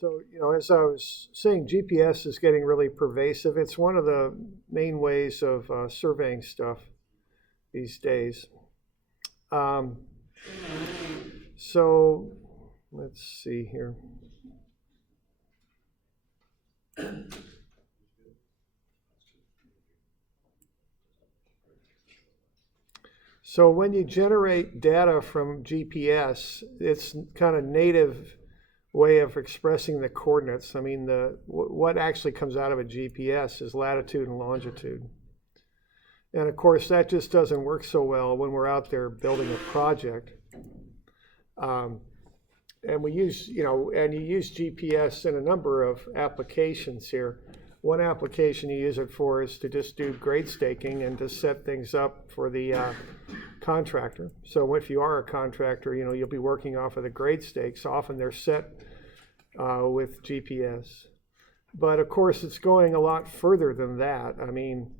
So, as I was saying, GPS is getting really pervasive. It's one of the main ways of surveying stuff these days. So, let's see here. So when you generate data from GPS, it's kind of native way of expressing the coordinates. I mean, what actually comes out of a GPS is latitude and longitude. And of course, that just doesn't work so well when we're out there building a project. And we use, and you use GPS in a number of applications here. One application you use it for is to just do grade staking and to set things up for the contractor. So if you are a contractor, you'll be working off of the grade stakes. Often they're set with GPS. But of course, it's going a lot further than that. I mean,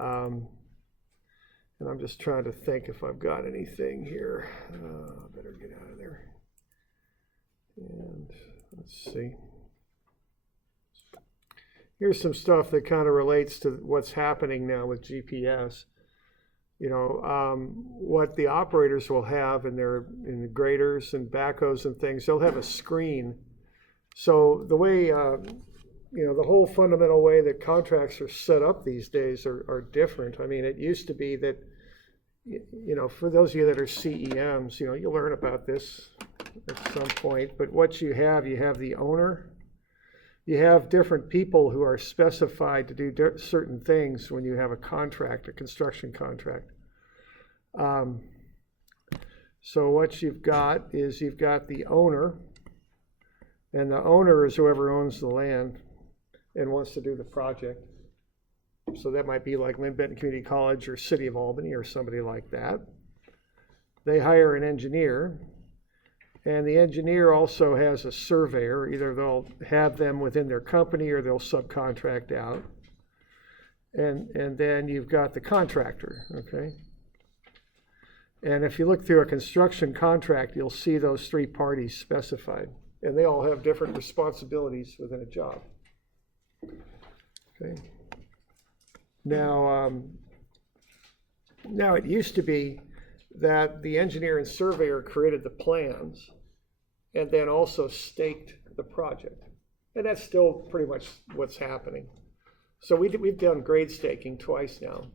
and I'm just trying to think if I've got anything here. I better get out of there. And let's see. Here's some stuff that kind of relates to what's happening now with GPS. What the operators will have in the graders and backhoes and things, they'll have a screen. So the way, the whole fundamental way that contracts are set up these days are different. I mean, it used to be that, for those of you that are CEMs, you'll learn about this at some point. But what you have the owner. You have different people who are specified to do certain things when you have a contract, a construction contract. So what you've got is you've got the owner, and the owner is whoever owns the land and wants to do the project. So that might be like Lynn Benton Community College or City of Albany or somebody like that. They hire an engineer. And the engineer also has a surveyor. Either they'll have them within their company or they'll subcontract out. And then you've got the contractor, okay? And if you look through a construction contract, you'll see those three parties specified. And they all have different responsibilities within a job. Okay. Now it used to be that the engineer and surveyor created the plans and then also staked the project. And that's still pretty much what's happening. So we've done grade staking twice now,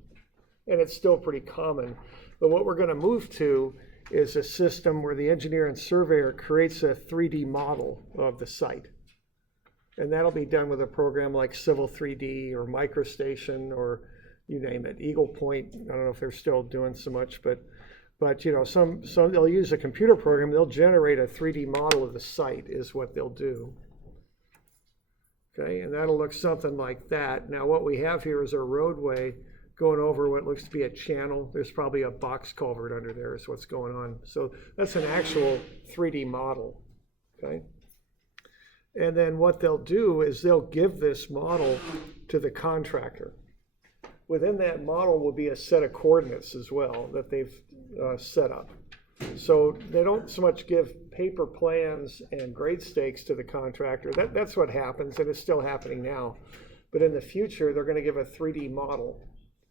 and it's still pretty common. But what we're going to move to is a system where the engineer and surveyor creates a 3D model of the site. And that'll be done with a program like Civil 3D or MicroStation or you name it, Eagle Point. I don't know if they're still doing so much, but some they'll use a computer program. They'll generate a 3D model of the site is what they'll do. Okay, and that'll look something like that. Now what we have here is a roadway going over what looks to be a channel. There's probably a box culvert under there is what's going on. So that's an actual 3D model, okay? And then what they'll do is they'll give this model to the contractor. Within that model will be a set of coordinates as well that they've set up. So they don't so much give paper plans and grade stakes to the contractor. That's what happens, and it's still happening now. But in the future, they're going to give a 3D model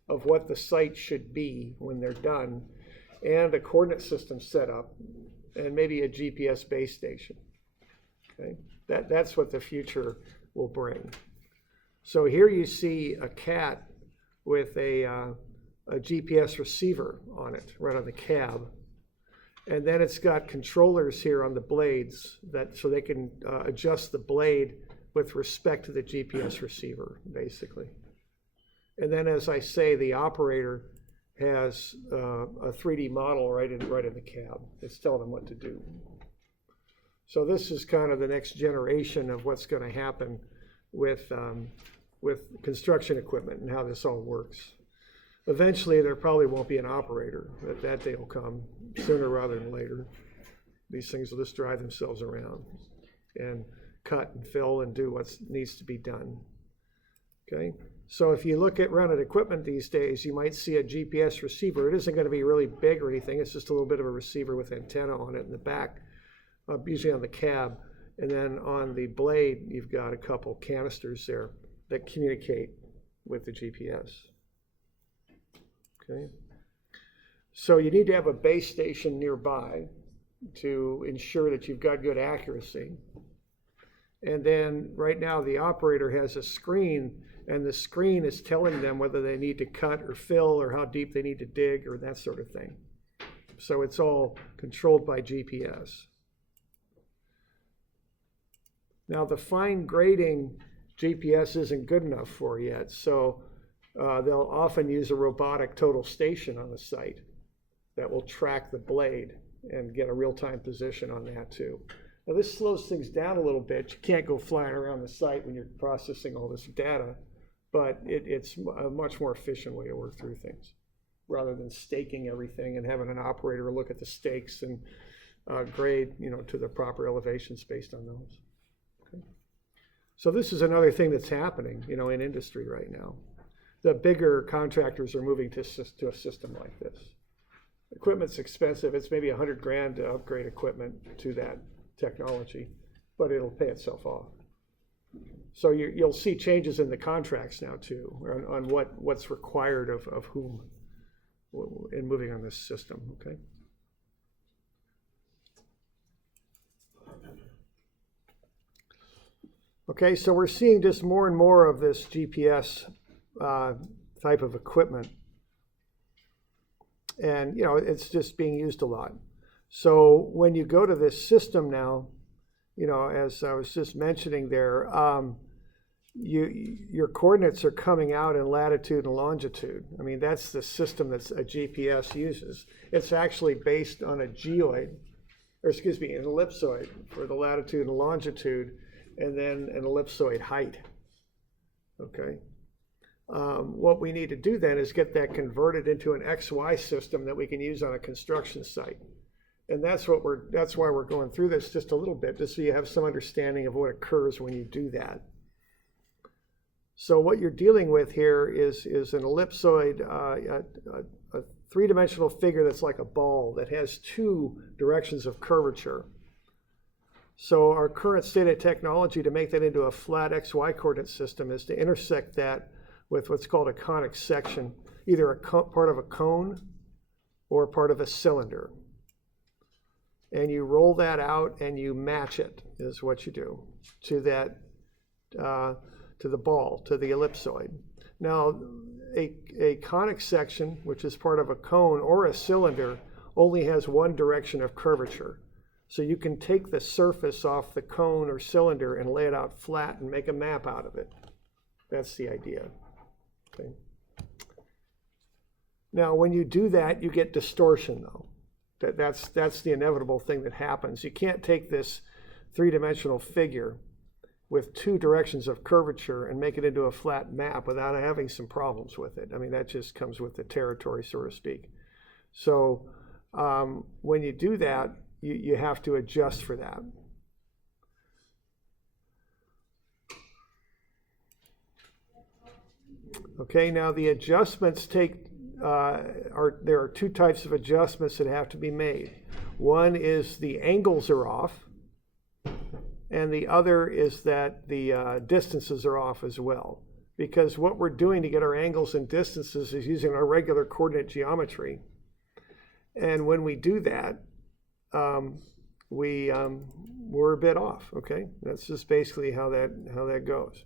of what the site should be when they're done, and a coordinate system set up, and maybe a GPS base station. Okay? That's what the future will bring. So here you see a cat with a GPS receiver on it, right on the cab. And then it's got controllers here on the blades so they can adjust the blade with respect to the GPS receiver, basically. And then, as I say, the operator has a 3D model right in the cab. It's telling them what to do. So this is kind of the next generation of what's going to happen with construction equipment and how this all works. Eventually, there probably won't be an operator. That day will come sooner rather than later. These things will just drive themselves around and cut and fill and do what needs to be done. Okay? So if you look at rented equipment these days, you might see a GPS receiver. It isn't going to be really big or anything. It's just a little bit of a receiver with antenna on it in the back, usually on the cab. And then on the blade, you've got a couple canisters there that communicate with the GPS. Okay. So you need to have a base station nearby to ensure that you've got good accuracy. And then right now the operator has a screen, and the screen is telling them whether they need to cut or fill or how deep they need to dig or that sort of thing. So it's all controlled by GPS. Now the fine grading GPS isn't good enough for yet, so they'll often use a robotic total station on the site that will track the blade and get a real-time position on that too. Now this slows things down a little bit. You can't go flying around the site when you're processing all this data, but it's a much more efficient way to work through things rather than staking everything and having an operator look at the stakes and grade, to the proper elevations based on those. Okay. So this is another thing that's happening, in industry right now. The bigger contractors are moving to a system like this. Equipment's expensive. It's maybe $100,000 to upgrade equipment to that technology, but it'll pay itself off. So you'll see changes in the contracts now too, on what's required of whom in moving on this system. Okay. Okay, so we're seeing just more and more of this GPS type of equipment, and it's just being used a lot. So when you go to this system now, as I was just mentioning there, your coordinates are coming out in latitude and longitude. I mean, that's the system that a GPS uses. It's actually based on a geoid, or excuse me, an ellipsoid for the latitude and longitude, and then an ellipsoid height. Okay. What we need to do then is get that converted into an XY system that we can use on a construction site. And that's why we're going through this just a little bit, just so you have some understanding of what occurs when you do that. So what you're dealing with here is an ellipsoid, a three-dimensional figure that's like a ball that has two directions of curvature. So our current state of technology to make that into a flat XY coordinate system is to intersect that with what's called a conic section, either part of a cone or part of a cylinder. And you roll that out and you match it, is what you do, to that, to the ball, to the ellipsoid. Now, a conic section, which is part of a cone or a cylinder, only has one direction of curvature. So you can take the surface off the cone or cylinder and lay it out flat and make a map out of it. That's the idea. Okay. Now, when you do that, you get distortion, though. That's the inevitable thing that happens. You can't take this three-dimensional figure with two directions of curvature and make it into a flat map without having some problems with it. I mean, that just comes with the territory, so to speak. So when you do that, you have to adjust for that. Okay, now the adjustments there are two types of adjustments that have to be made. One is the angles are off, and the other is that the distances are off as well. Because what we're doing to get our angles and distances is using our regular coordinate geometry. And when we do that, we're a bit off, okay? That's just basically how that goes.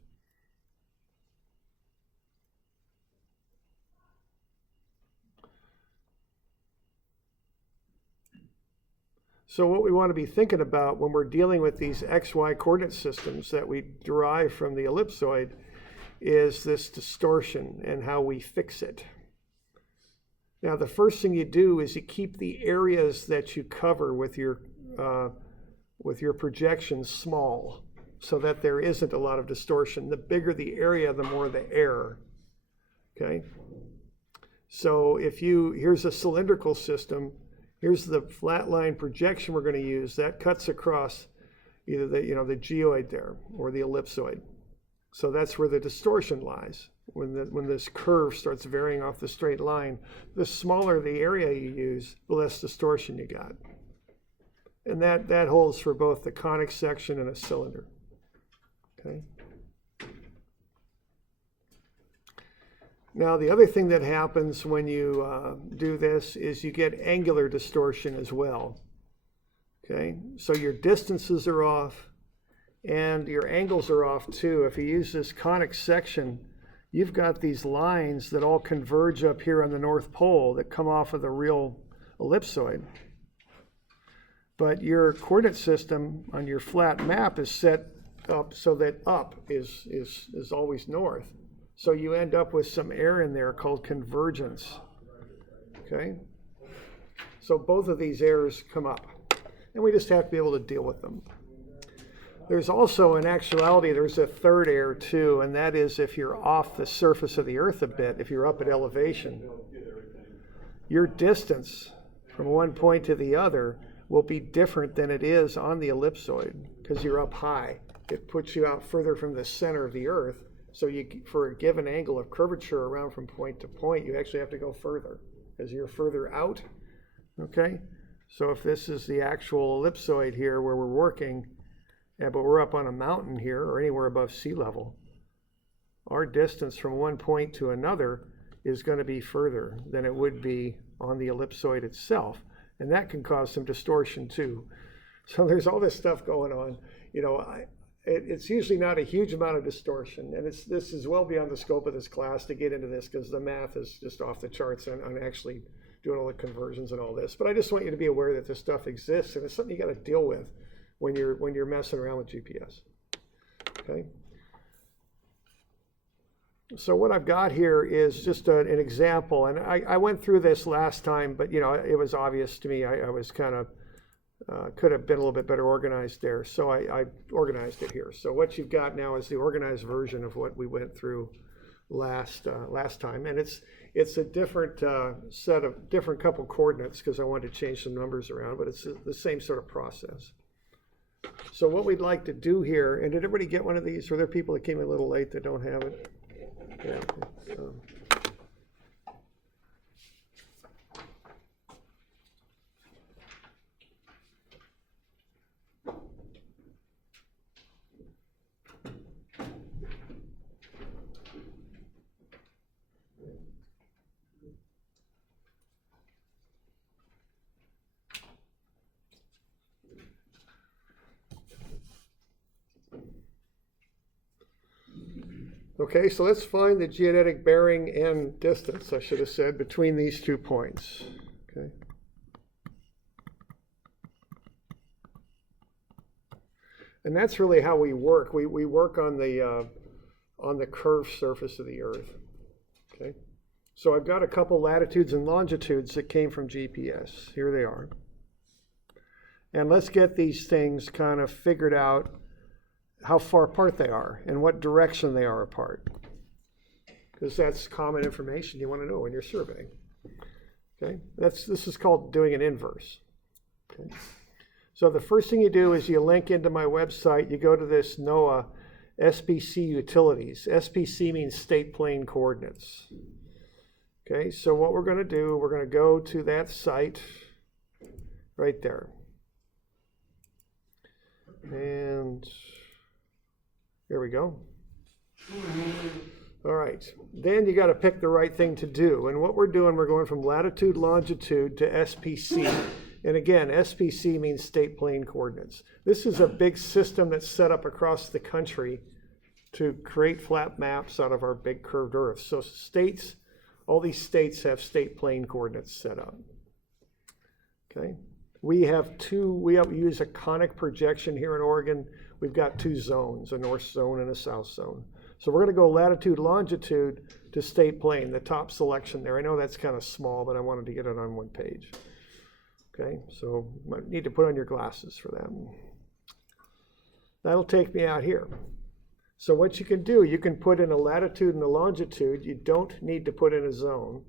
So what we want to be thinking about when we're dealing with these XY coordinate systems that we derive from the ellipsoid is this distortion and how we fix it. Now, the first thing you do is you keep the areas that you cover with your projections small so that there isn't a lot of distortion. The bigger the area, the more the error, okay? So here's a cylindrical system. Here's the flat line projection we're going to use. That cuts across either the geoid there or the ellipsoid. So that's where the distortion lies. When this curve starts varying off the straight line, the smaller the area you use, the less distortion you got. And that holds for both the conic section and a cylinder. Okay. Now, the other thing that happens when you do this is you get angular distortion as well. Okay, so your distances are off and your angles are off too. If you use this conic section, you've got these lines that all converge up here on the North Pole that come off of the real ellipsoid. But your coordinate system on your flat map is set up so that up is always north. So you end up with some error in there called convergence. Okay? So both of these errors come up. And we just have to be able to deal with them. There's also, in actuality, there's a third error too, and that is if you're off the surface of the Earth a bit, if you're up at elevation, your distance from one point to the other will be different than it is on the ellipsoid because you're up high. It puts you out further from the center of the Earth, so for a given angle of curvature around from point to point, you actually have to go further because you're further out. Okay? So if this is the actual ellipsoid here where we're working, but we're up on a mountain here or anywhere above sea level, our distance from one point to another is going to be further than it would be on the ellipsoid itself. And that can cause some distortion too. So there's all this stuff going on. You know, it's usually not a huge amount of distortion. And this is well beyond the scope of this class to get into this because the math is just off the charts on actually doing all the conversions and all this. But I just want you to be aware that this stuff exists and it's something you got to deal with when you're messing around with GPS. Okay. So what I've got here is just an example, and I went through this last time, but you know it was obvious to me I was kind of could have been a little bit better organized there. So I organized it here. So what you've got now is the organized version of what we went through last time, and it's a different set of different couple coordinates because I wanted to change some numbers around, but it's the same sort of process. So what we'd like to do here, and did everybody get one of these? Were there people that came in a little late that don't have it? Yeah. Okay, so let's find the geodetic bearing and distance, I should have said, between these 2 points. Okay. And that's really how we work. We work on the curved surface of the Earth. Okay. So I've got a couple latitudes and longitudes that came from GPS. Here they are. And let's get these things kind of figured out, how far apart they are and what direction they are apart, because that's common information you want to know when you're surveying. Okay, this is called doing an inverse. Okay, so the first thing you do is you link into my website. You go to this NOAA SPC utilities. SPC means state plane coordinates. Okay, so what we're going to do, we're going to go to that site right there, and there we go. All right, then you got to pick the right thing to do. And what we're doing, we're going from latitude, longitude to SPC. And again, SPC means state plane coordinates. This is a big system that's set up across the country to create flat maps out of our big curved Earth. So states, all these states have state plane coordinates set up. Okay, we use a conic projection here in Oregon. We've got 2 zones, a north zone and a south zone. So we're going to go latitude, longitude to state plane, the top selection there. I know that's kind of small, but I wanted to get it on one page. Okay, so you might need to put on your glasses for that. That'll take me out here. So what you can do, you can put in a latitude and a longitude. You don't need to put in a zone.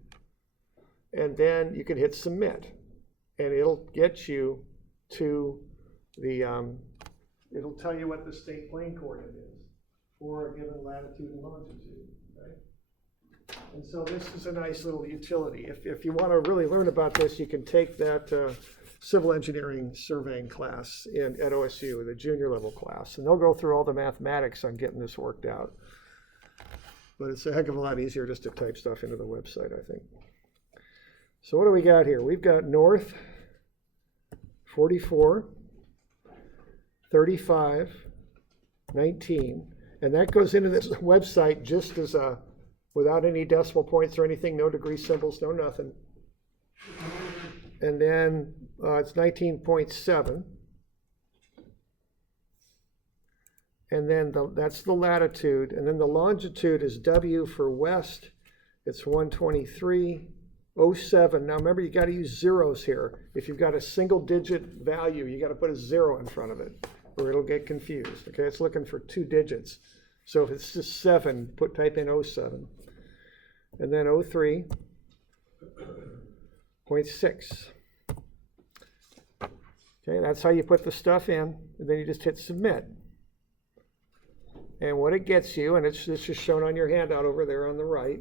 And then you can hit submit. And it'll get you to the it'll tell you what the state plane coordinate is for a given latitude and longitude, right? And so this is a nice little utility. If you want to really learn about this, you can take that civil engineering surveying class at OSU, the junior level class. And they'll go through all the mathematics on getting this worked out. But it's a heck of a lot easier just to type stuff into the website, I think. So what do we got here? We've got north 44, 35, 19, and that goes into this website just as a, without any decimal points or anything, no degree symbols, no nothing. And then it's 19.7. And then that's the latitude. And then the longitude is W for west. It's 123.07. Now remember, you got to use zeros here. If you've got a single digit value, you got to put a 0 in front of it, or it'll get confused. Okay, it's looking for 2 digits. So if it's just 7, type in 07. And then 03.6. Okay, that's how you put the stuff in. And then you just hit submit. And what it gets you, and it's just shown on your handout over there on the right,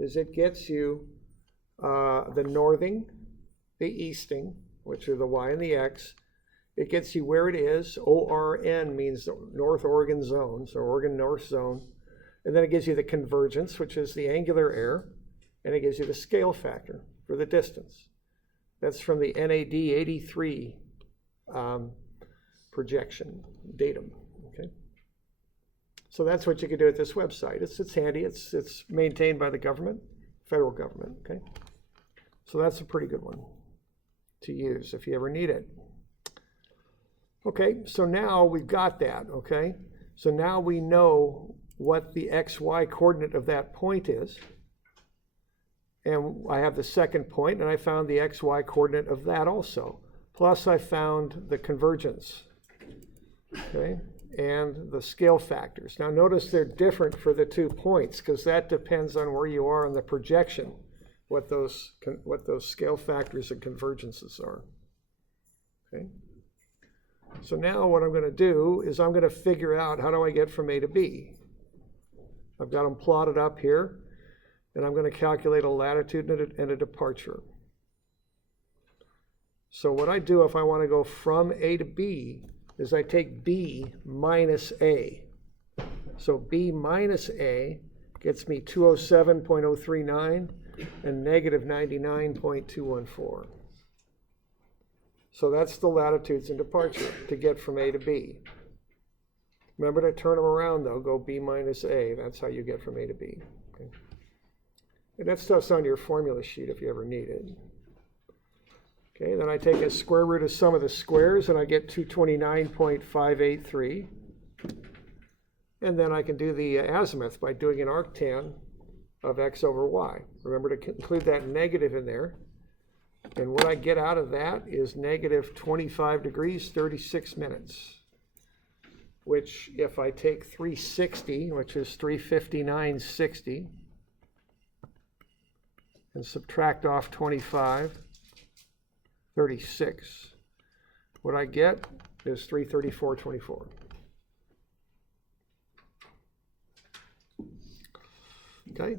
is it gets you the northing, the easting, which are the Y and the X. It gets you where it is. ORN means North Oregon zone, so Oregon North Zone. And then it gives you the convergence, which is the angular error, and it gives you the scale factor for the distance. That's from the NAD 83 projection datum. Okay. So that's what you can do at this website. It's handy. It's maintained by the government, federal government. Okay. So that's a pretty good one to use if you ever need it. Okay, so now we've got that. Okay, so now we know what the XY coordinate of that point is. And I have the second point, and I found the XY coordinate of that also. Plus I found the convergence. Okay. And the scale factors. Now notice they're different for the 2 points because that depends on where you are on the projection, what those scale factors and convergences are. Okay. So now what I'm going to do is I'm going to figure out how do I get from A to B. I've got them plotted up here, and I'm going to calculate a latitude and a departure. So what I do if I want to go from A to B is I take B minus A. So B minus A gets me 207.039 and negative 99.214. So that's the latitudes and departure to get from A to B. Remember to turn them around though, go B minus A. That's how you get from A to B. Okay. And that stuff's on your formula sheet if you ever need it. Okay, then I take a square root of sum of the squares and I get 229.583. And then I can do the azimuth by doing an arctan of x over y. Remember to include that negative in there. And what I get out of that is negative 25 degrees, 36 minutes. Which if I take 360, which is 359.60, and subtract off 25, 36. What I get is 334.24. Okay,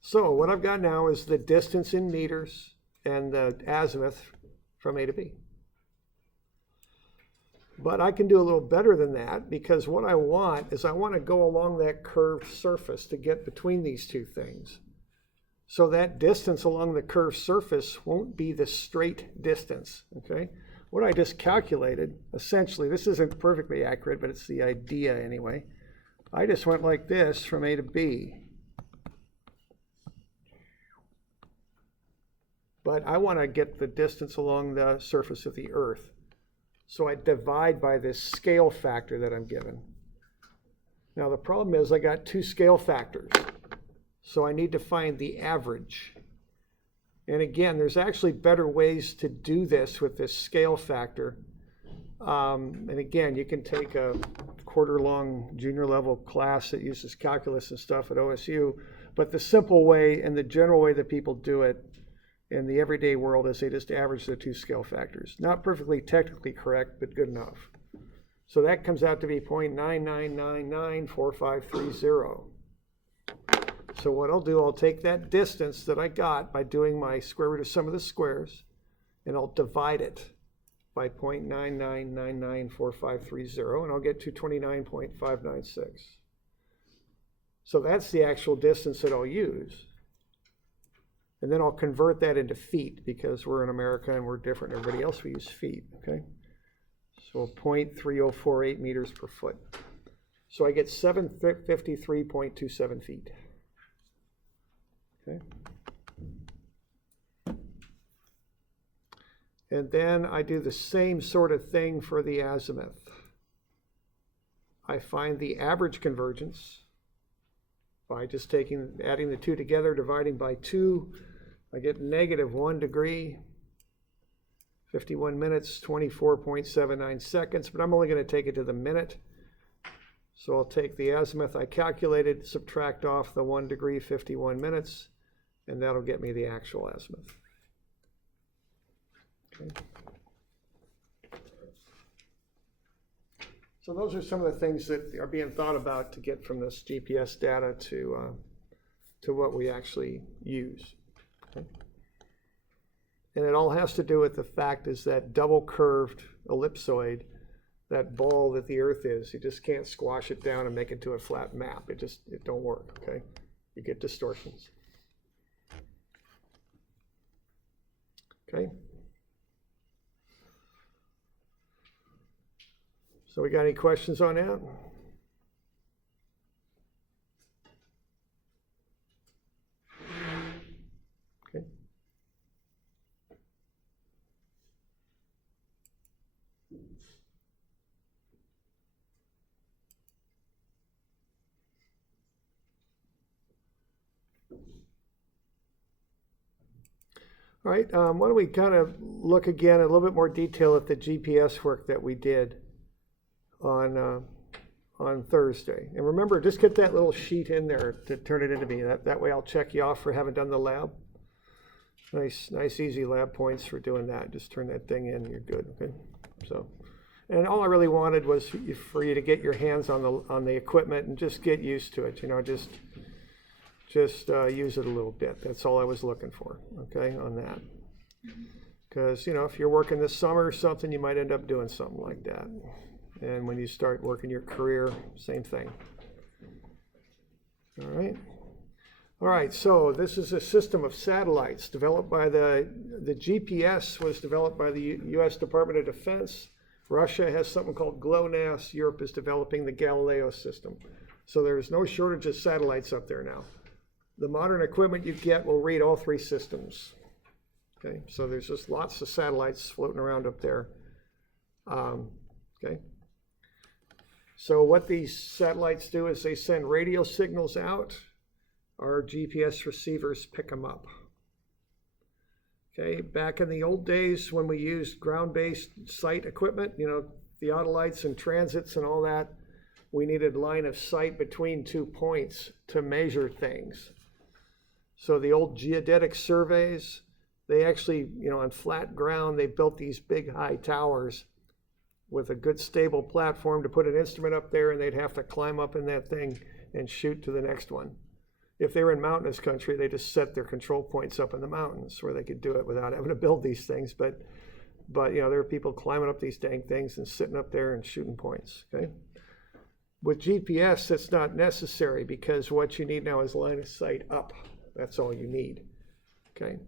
so what I've got now is the distance in meters and the azimuth from A to B. But I can do a little better than that because what I want is I want to go along that curved surface to get between these two things. So that distance along the curved surface won't be the straight distance, okay? What I just calculated, essentially, this isn't perfectly accurate, but it's the idea anyway. I just went like this from A to B. But I want to get the distance along the surface of the Earth. So I divide by this scale factor that I'm given. Now the problem is I got 2 scale factors. So I need to find the average. And again, there's actually better ways to do this with this scale factor. And again, you can take a quarter-long junior level class that uses calculus and stuff at OSU. But the simple way and the general way that people do it in the everyday world is they just average the 2 scale factors. Not perfectly technically correct, but good enough. So that comes out to be 0.99994530. So what I'll do, I'll take that distance that I got by doing my square root of sum of the squares, and I'll divide it by 0.99994530, and I'll get 229.596. So that's the actual distance that I'll use. And then I'll convert that into feet because we're in America and we're different than everybody else. We use feet, okay? So 0.3048 meters per foot. So I get 753.27 feet. Okay. And then I do the same sort of thing for the azimuth. I find the average convergence by just adding the two together, dividing by 2. I get -1 degree, 51 minutes, 24.79 seconds, but I'm only going to take it to the minute. So I'll take the azimuth I calculated, subtract off the 1 degree, 51 minutes, and that'll get me the actual azimuth. Okay. So those are some of the things that are being thought about to get from this GPS data to what we actually use. Okay. And it all has to do with the fact is that double curved ellipsoid, that ball that the Earth is, you just can't squash it down and make it to a flat map. It don't work, okay? You get distortions. Okay. So we got any questions on that? Okay. All right, why don't we kind of look again in a little bit more detail at the GPS work that we did on Thursday. And remember, just get that little sheet in there to turn it into me. That way I'll check you off for having done the lab. Nice easy lab points for doing that. Just turn that thing in, you're good, okay? So, and all I really wanted was for you to get your hands on the equipment and just get used to it, you know, just use it a little bit. That's all I was looking for, okay, on that. Because, you know, if you're working this summer or something, you might end up doing something like that. And when you start working your career, same thing. All right, so this is a system of satellites developed by the GPS was developed by the U.S. Department of Defense. Russia has something called GLONASS. Europe is developing the Galileo system. So there's no shortage of satellites up there now. The modern equipment you get will read all 3 systems. Okay, so there's just lots of satellites floating around up there. Okay. So what these satellites do is they send radio signals out. Our GPS receivers pick them up. Okay, back in the old days when we used ground-based site equipment, you know, theodolites and transits and all that, we needed line of sight between 2 points to measure things. So the old geodetic surveys, they actually, you know, on flat ground, they built these big high towers with a good stable platform to put an instrument up there, and they'd have to climb up in that thing and shoot to the next one. If they were in mountainous country, they just set their control points up in the mountains where they could do it without having to build these things. But you know, there are people climbing up these dang things and sitting up there and shooting points, okay? With GPS, that's not necessary because what you need now is line of sight up. That's all you need, okay?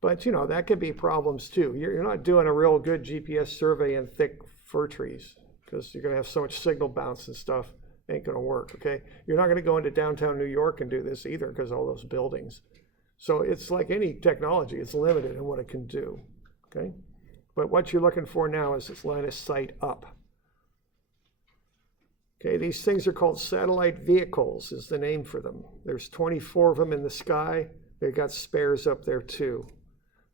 But you know, that could be problems too. You're not doing a real good GPS survey in thick fir trees because you're gonna have so much signal bounce and stuff. Ain't gonna work, okay? You're not gonna go into downtown New York and do this either because all those buildings. So it's like any technology, it's limited in what it can do, okay? But what you're looking for now is this line of sight up. Okay, these things are called satellite vehicles is the name for them. There's 24 of them in the sky. They've got spares up there too.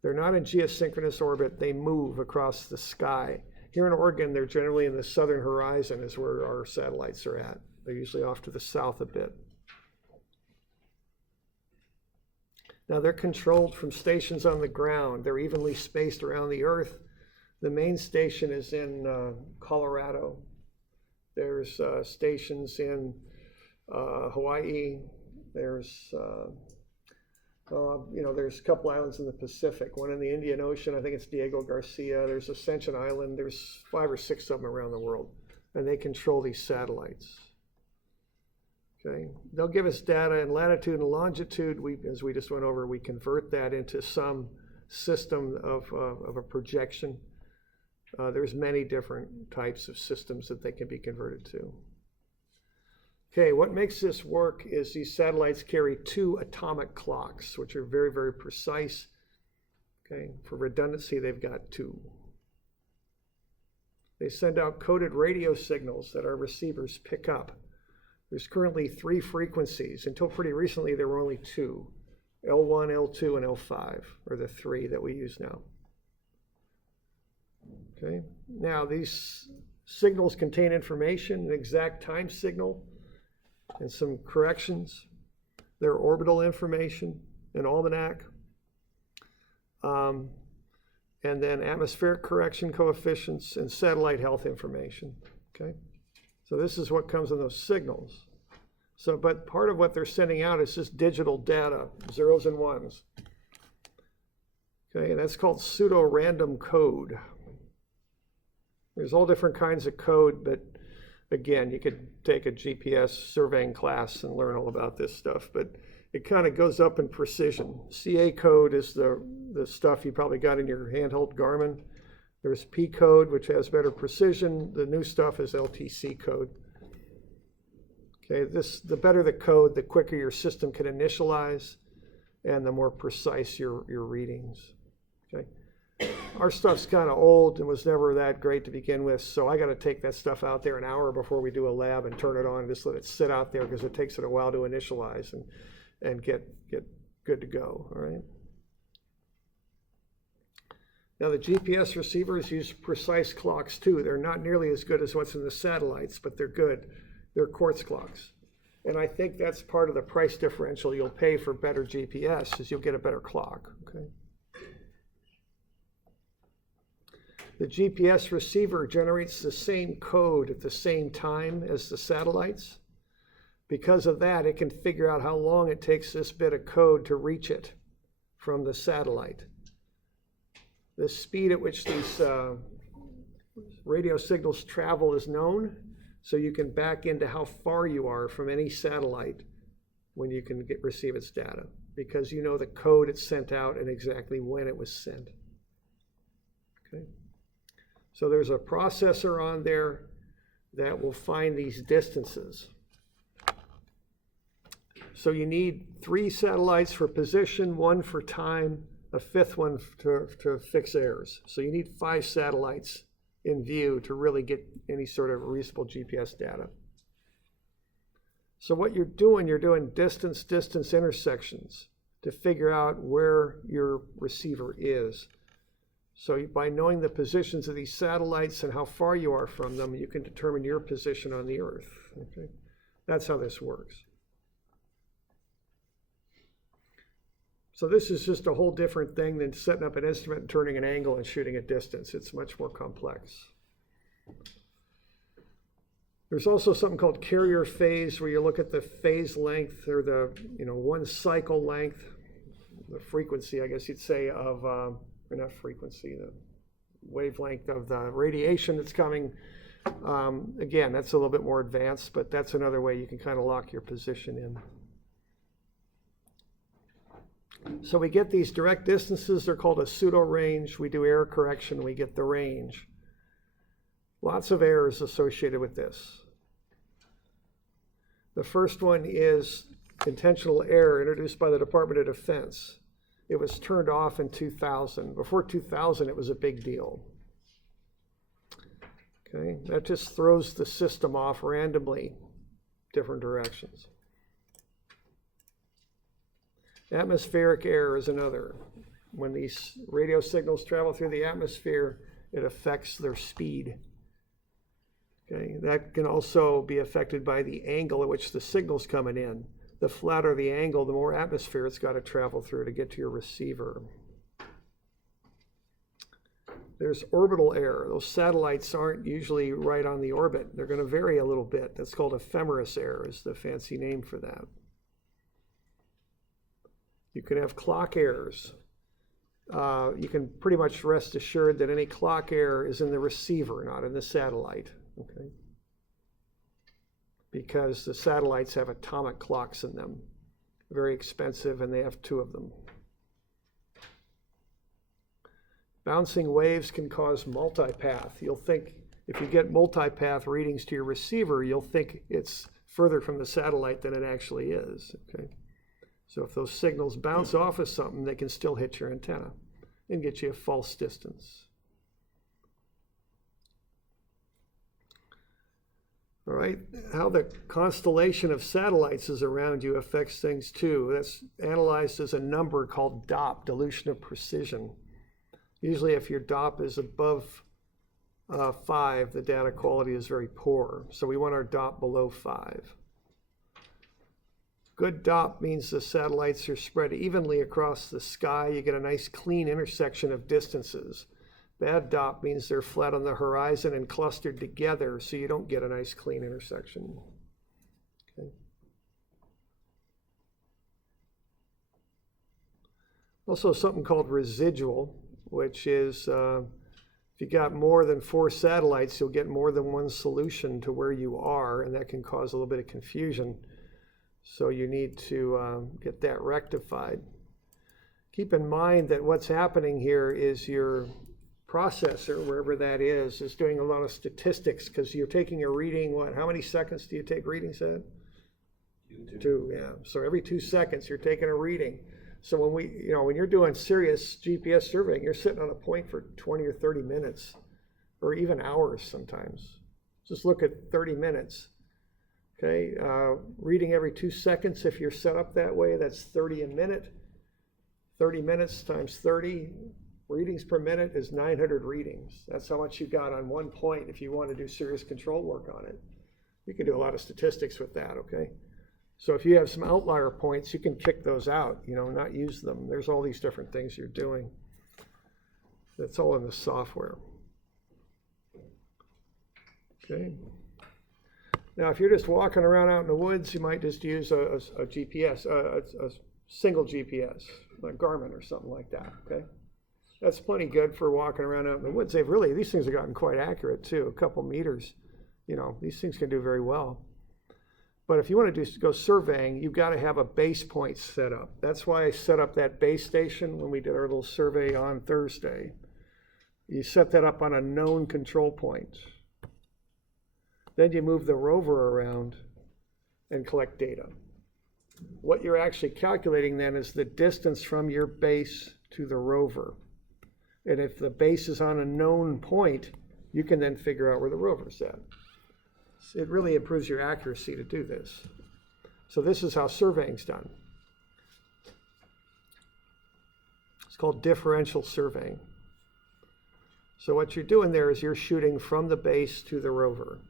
They're not in geosynchronous orbit, they move across the sky. Here in Oregon, they're generally in the southern horizon is where our satellites are at. They're usually off to the south a bit. Now they're controlled from stations on the ground. They're evenly spaced around the Earth. The main station is in Colorado. There's stations in Hawaii. There's There's a couple islands in the Pacific, one in the Indian Ocean, I think it's Diego Garcia. There's Ascension Island. There's 5 or 6 of them around the world, and they control these satellites. Okay, they'll give us data in latitude and longitude. As we just went over, we convert that into some system of a projection. There's many different types of systems that they can be converted to. Okay, what makes this work is these satellites carry 2 atomic clocks, which are very, very precise. Okay, for redundancy, they've got 2. They send out coded radio signals that our receivers pick up. There's currently 3 frequencies. Until pretty recently, there were only 2. L1, L2, and L5 are the 3 that we use now. Okay, now these signals contain information, an exact time signal, and some corrections. Their orbital information, an almanac, and then atmospheric correction coefficients and satellite health information. Okay, so this is what comes in those signals. So, but part of what they're sending out is just digital data, 0s and 1s. Okay, and that's called pseudo-random code. There's all different kinds of code, but again, you could take a GPS surveying class and learn all about this stuff, but it kind of goes up in precision. CA code is the stuff you probably got in your handheld Garmin. There's P code, which has better precision. The new stuff is LTC code. Okay, the better the code, the quicker your system can initialize, and the more precise your readings. Okay. Our stuff's kind of old and was never that great to begin with, so I got to take that stuff out there an hour before we do a lab and turn it on and just let it sit out there because it takes it a while to initialize and get good to go, all right? Now the GPS receivers use precise clocks too. They're not nearly as good as what's in the satellites, but they're good. They're quartz clocks. And I think that's part of the price differential you'll pay for better GPS is you'll get a better clock, okay? The GPS receiver generates the same code at the same time as the satellites. Because of that, it can figure out how long it takes this bit of code to reach it from the satellite. The speed at which these radio signals travel is known, so you can back into how far you are from any satellite when you can receive its data, because you know the code it sent out and exactly when it was sent. Okay. So there's a processor on there that will find these distances. So you need 3 satellites for position, 1 for time, a 5th one to fix errors. So you need 5 satellites in view to really get any sort of reasonable GPS data. So what you're doing distance intersections to figure out where your receiver is. So by knowing the positions of these satellites and how far you are from them, you can determine your position on the Earth. Okay? That's how this works. So this is just a whole different thing than setting up an instrument and turning an angle and shooting a distance. It's much more complex. There's also something called carrier phase, where you look at the phase length or the one cycle length, the frequency, I guess you'd say, of or not frequency, the wavelength of the radiation that's coming. Again, that's a little bit more advanced, but that's another way you can kind of lock your position in. So we get these direct distances. They're called a pseudo range. We do error correction. We get the range. Lots of errors associated with this. The first one is intentional error introduced by the Department of Defense. It was turned off in 2000. Before 2000, it was a big deal. Okay, that just throws the system off randomly, different directions. Atmospheric error is another. When these radio signals travel through the atmosphere, it affects their speed. Okay, that can also be affected by the angle at which the signal's coming in. The flatter the angle, the more atmosphere it's got to travel through to get to your receiver. There's orbital error. Those satellites aren't usually right on the orbit. They're going to vary a little bit. That's called ephemeris error, is the fancy name for that. You can have clock errors. You can pretty much rest assured that any clock error is in the receiver, not in the satellite, okay? Because the satellites have atomic clocks in them. Very expensive, and they have 2 of them. Bouncing waves can cause multipath. You'll think, if you get multipath readings to your receiver, you'll think it's further from the satellite than it actually is, okay? So if those signals bounce off of something, they can still hit your antenna and get you a false distance. All right, how the constellation of satellites is around you affects things too. That's analyzed as a number called DOP, dilution of precision. Usually if your DOP is above 5, the data quality is very poor. So we want our DOP below 5. Good DOP means the satellites are spread evenly across the sky. You get a nice clean intersection of distances. Bad DOP means they're flat on the horizon and clustered together, so you don't get a nice clean intersection. Okay. Also something called residual, which is if you got more than 4 satellites, you'll get more than one solution to where you are, and that can cause a little bit of confusion. So you need to get that rectified. Keep in mind that what's happening here is your processor, wherever that is doing a lot of statistics, because you're taking a reading, how many seconds do you take readings at? 2, yeah. So every 2 seconds you're taking a reading. So when you're doing serious GPS surveying, you're sitting on a point for 20 or 30 minutes, or even hours sometimes. Just look at 30 minutes. Okay, reading every 2 seconds, if you're set up that way, that's 30 a minute. 30 minutes times 30 readings per minute is 900 readings. That's how much you got on one point if you want to do serious control work on it. You can do a lot of statistics with that, okay? So if you have some outlier points, you can kick those out, not use them. There's all these different things you're doing. That's all in the software. Okay. Now, if you're just walking around out in the woods, you might just use a GPS, a single GPS, like Garmin or something like that, okay? That's plenty good for walking around out in the woods. These things have gotten quite accurate too, a couple meters. These things can do very well. But if you want to go surveying, you've got to have a base point set up. That's why I set up that base station when we did our little survey on Thursday. You set that up on a known control point. Then you move the rover around and collect data. What you're actually calculating then is the distance from your base to the rover. And if the base is on a known point, you can then figure out where the rover's at. It really improves your accuracy to do this. So this is how surveying's done. It's called differential surveying. So what you're doing there is you're shooting from the base to the rover.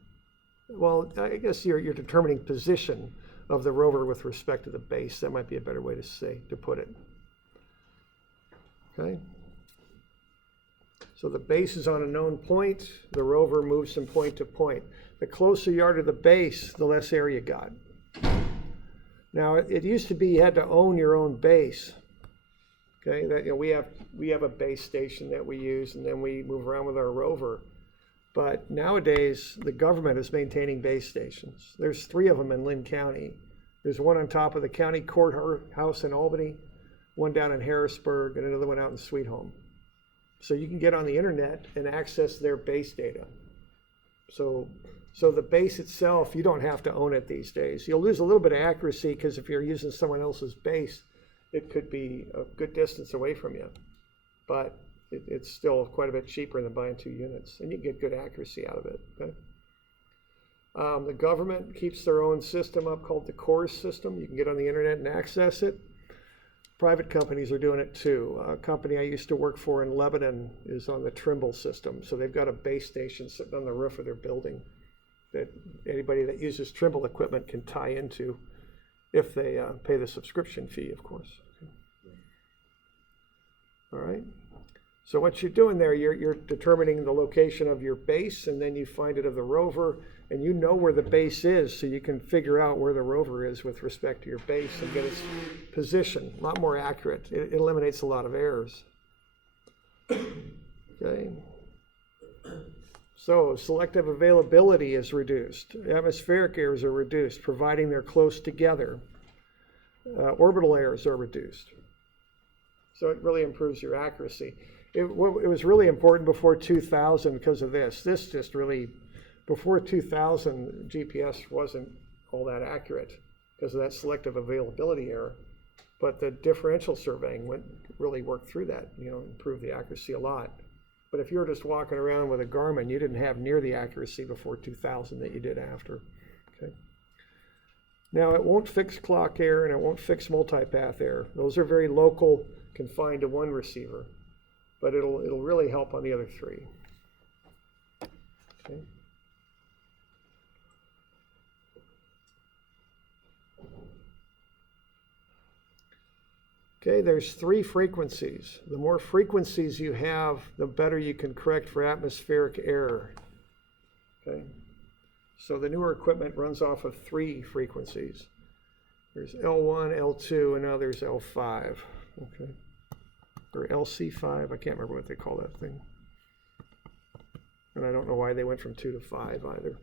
Well, I guess you're determining position of the rover with respect to the base. That might be a better way to put it. Okay. So the base is on a known point. The rover moves from point to point. The closer you are to the base, the less area you got. Now, it used to be you had to own your own base. Okay, we have a base station that we use, and then we move around with our rover. But nowadays, the government is maintaining base stations. There's 3 of them in Lynn County. There's one on top of the county courthouse in Albany, one down in Harrisburg, and another one out in Sweet Home. So you can get on the internet and access their base data. So the base itself, you don't have to own it these days. You'll lose a little bit of accuracy because if you're using someone else's base, it could be a good distance away from you. But it's still quite a bit cheaper than buying 2 units, and you get good accuracy out of it. Okay? The government keeps their own system up called the CORS system. You can get on the internet and access it. Private companies are doing it too. A company I used to work for in Lebanon is on the Trimble system. So they've got a base station sitting on the roof of their building that anybody that uses Trimble equipment can tie into if they pay the subscription fee, of course. All right. So what you're doing there, you're determining the location of your base, and then you find it of the rover, and you know where the base is, so you can figure out where the rover is with respect to your base and get its position. A lot more accurate. It eliminates a lot of errors. Okay. So selective availability is reduced. Atmospheric errors are reduced, providing they're close together. Orbital errors are reduced. So it really improves your accuracy. It was really important before 2000 because of this. This just really, before 2000, GPS wasn't all that accurate because of that selective availability error. But the differential surveying really worked through that, improved the accuracy a lot. But if you were just walking around with a Garmin, you didn't have near the accuracy before 2000 that you did after. Okay. Now, it won't fix clock error and it won't fix multipath error. Those are very local, confined to one receiver. But it'll really help on the other three. Okay. Okay, there's 3 frequencies. The more frequencies you have, the better you can correct for atmospheric error. Okay. So the newer equipment runs off of 3 frequencies. There's L1, L2, and now there's L5. Okay. Or LC5, I can't remember what they call that thing. And I don't know why they went from 2 to 5 either.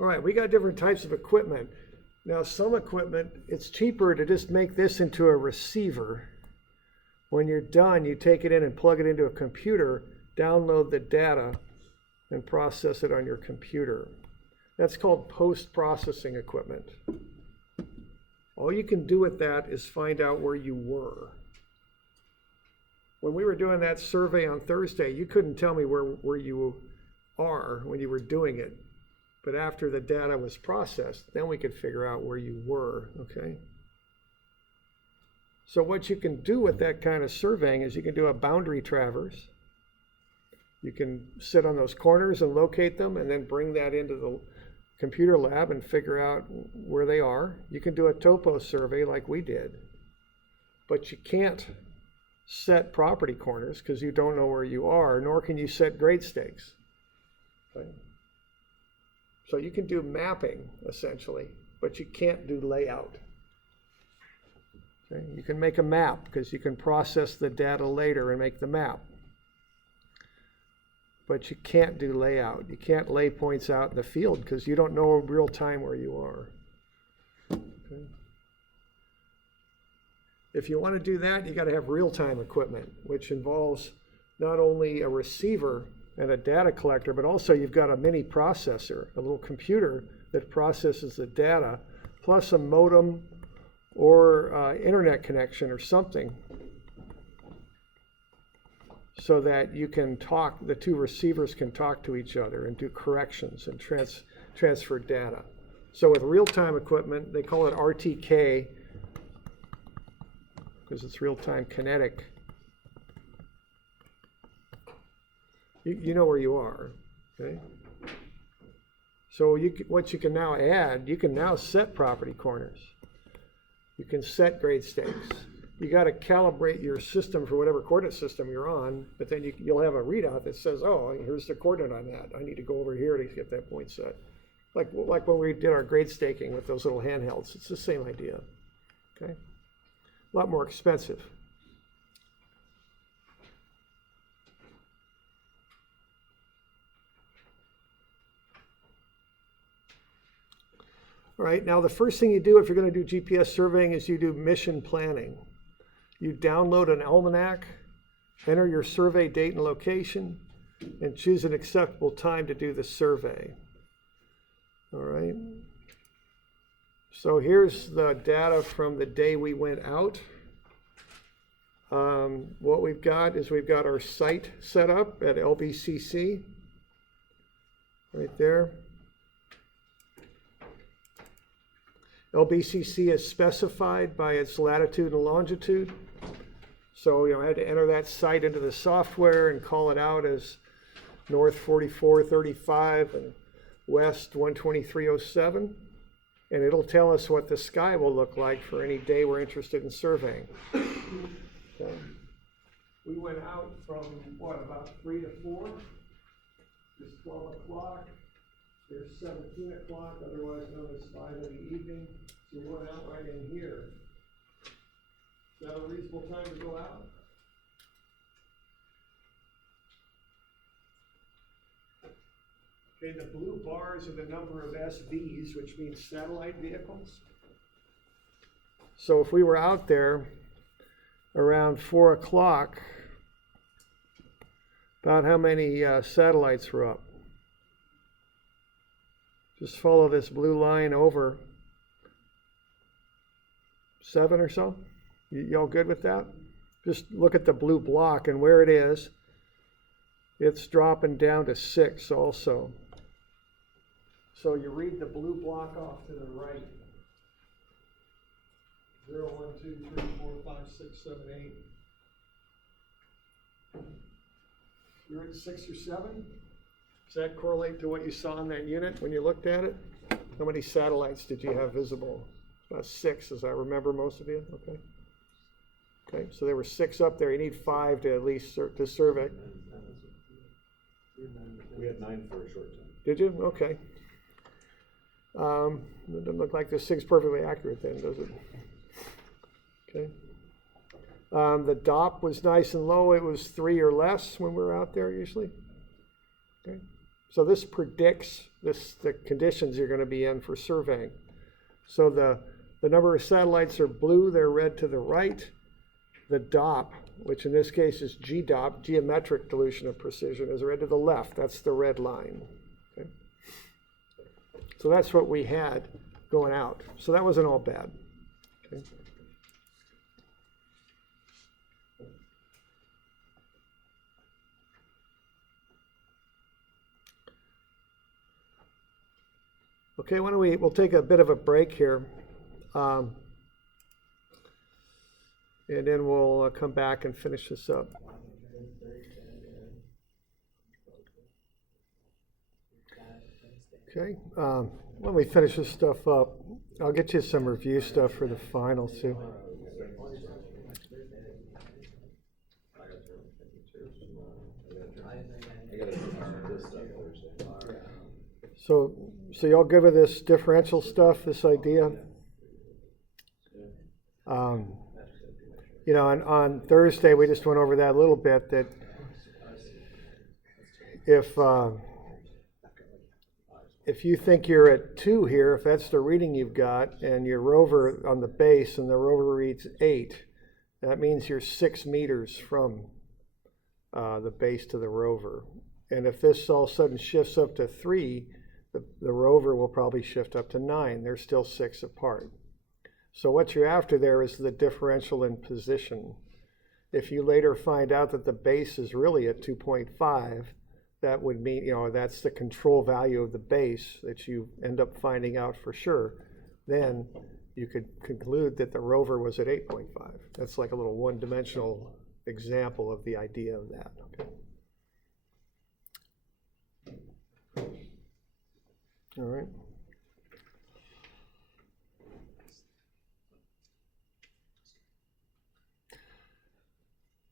All right, we got different types of equipment. Now, some equipment, it's cheaper to just make this into a receiver. When you're done, you take it in and plug it into a computer, download the data, and process it on your computer. That's called post-processing equipment. All you can do with that is find out where you were. When we were doing that survey on Thursday, you couldn't tell me where you are when you were doing it. But after the data was processed, then we could figure out where you were, okay? So what you can do with that kind of surveying is you can do a boundary traverse. You can sit on those corners and locate them and then bring that into the computer lab and figure out where they are. You can do a topo survey like we did, but you can't set property corners because you don't know where you are, nor can you set grade stakes. Okay? So you can do mapping essentially, but you can't do layout. Okay? You can make a map because you can process the data later and make the map. But you can't do layout. You can't lay points out in the field because you don't know real time where you are. Okay. If you want to do that, you got to have real-time equipment, which involves not only a receiver and a data collector, but also you've got a mini processor, a little computer that processes the data, plus a modem or internet connection or something, so that you can talk, the 2 receivers can talk to each other and do corrections and transfer data. So with real-time equipment, they call it RTK because it's real-time kinetic. You know where you are, okay? So what you can now add, you can now set property corners. You can set grade stakes. You got to calibrate your system for whatever coordinate system you're on, but then you'll have a readout that says, oh, here's the coordinate I'm at. I need to go over here to get that point set. Like when we did our grade staking with those little handhelds, it's the same idea, okay? A lot more expensive. All right, now the first thing you do if you're going to do GPS surveying is you do mission planning. You download an almanac, enter your survey date and location, and choose an acceptable time to do the survey. All right. So here's the data from the day we went out. What we've got is we've got our site set up at LBCC, right there. LBCC is specified by its latitude and longitude. So I had to enter that site into the software and call it out as north 4435 and west 12307. and it'll tell us what the sky will look like for any day we're interested in surveying. Okay. We went out from, what, about 3 to 4? It's 12 o'clock. There's 17 o'clock, otherwise known as 5 in the evening. So we went out right in here. Is that a reasonable time to go out? Okay, the blue bars are the number of SVs, which means satellite vehicles. So if we were out there around 4 o'clock, about how many satellites were up? Just follow this blue line over. 7 or so? Y'all good with that? Just look at the blue block and where it is. It's dropping down to 6 also. So you read the blue block off to the right. 0, 1, 2, 3, 4, 5, 6, 7, 8. You're at 6 or 7? Does that correlate to what you saw in that unit when you looked at it? How many satellites did you have visible? About 6, as I remember, most of you. Okay. Okay, so there were 6 up there. You need 5 to at least to survey. We had 9 for a short time. Did you? Okay. It doesn't look like the 6 perfectly accurate then, does it? Okay. The DOP was nice and low. It was 3 or less when we were out there usually. Okay. So this predicts the conditions you're going to be in for surveying. So the number of satellites are blue, they're red to the right. The DOP, which in this case is GDOP, geometric dilution of precision, is red to the left. That's the red line. Okay. So that's what we had going out. So that wasn't all bad. Okay. Okay, we'll take a bit of a break here. And then we'll come back and finish this up. Okay, when we finish this stuff up, I'll get you some review stuff for the final too. So y'all good with this differential stuff, this idea? You know, on Thursday, we just went over that a little bit, that if you think you're at 2 here, if that's the reading you've got, and your rover on the base, and the rover reads 8, that means you're 6 meters from the base to the rover. And if this all of a sudden shifts up to 3, the rover will probably shift up to 9. They're still 6 apart. So what you're after there is the differential in position. If you later find out that the base is really at 2.5, that would mean, you know, that's the control value of the base that you end up finding out for sure. Then you could conclude that the rover was at 8.5. That's like a little one-dimensional example of the idea of that. Okay. All right.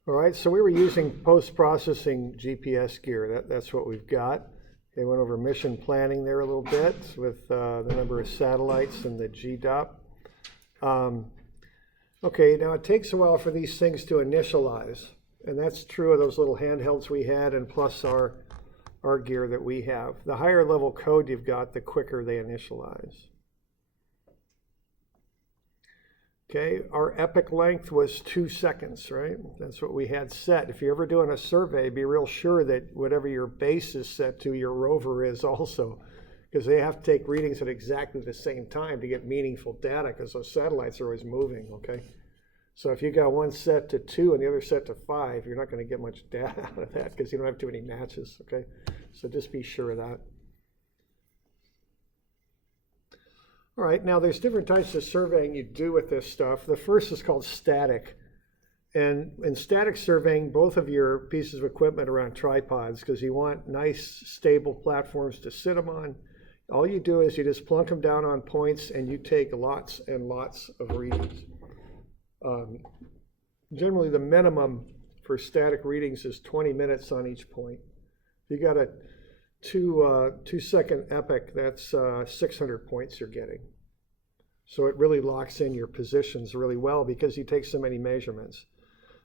All right, so we were using post-processing GPS gear. That's what we've got. They went over mission planning there a little bit with the number of satellites and the GDOP. Okay, now it takes a while for these things to initialize, and that's true of those little handhelds we had and plus our gear that we have. The higher level code you've got, the quicker they initialize. Okay, our epoch length was 2 seconds, right? That's what we had set. If you're ever doing a survey, be real sure that whatever your base is set to, your rover is also, because they have to take readings at exactly the same time to get meaningful data, because those satellites are always moving, okay? So if you got one set to 2 and the other set to 5, you're not going to get much data out of that because you don't have too many matches, okay? So just be sure of that. All right, now there's different types of surveying you do with this stuff. The first is called static. And in static surveying, both of your pieces of equipment are on tripods because you want nice, stable platforms to sit them on. All you do is you just plunk them down on points and you take lots and lots of readings. Generally, the minimum for static readings is 20 minutes on each point. If you got a 2-second epoch, that's 600 points you're getting. So it really locks in your positions really well because you take so many measurements.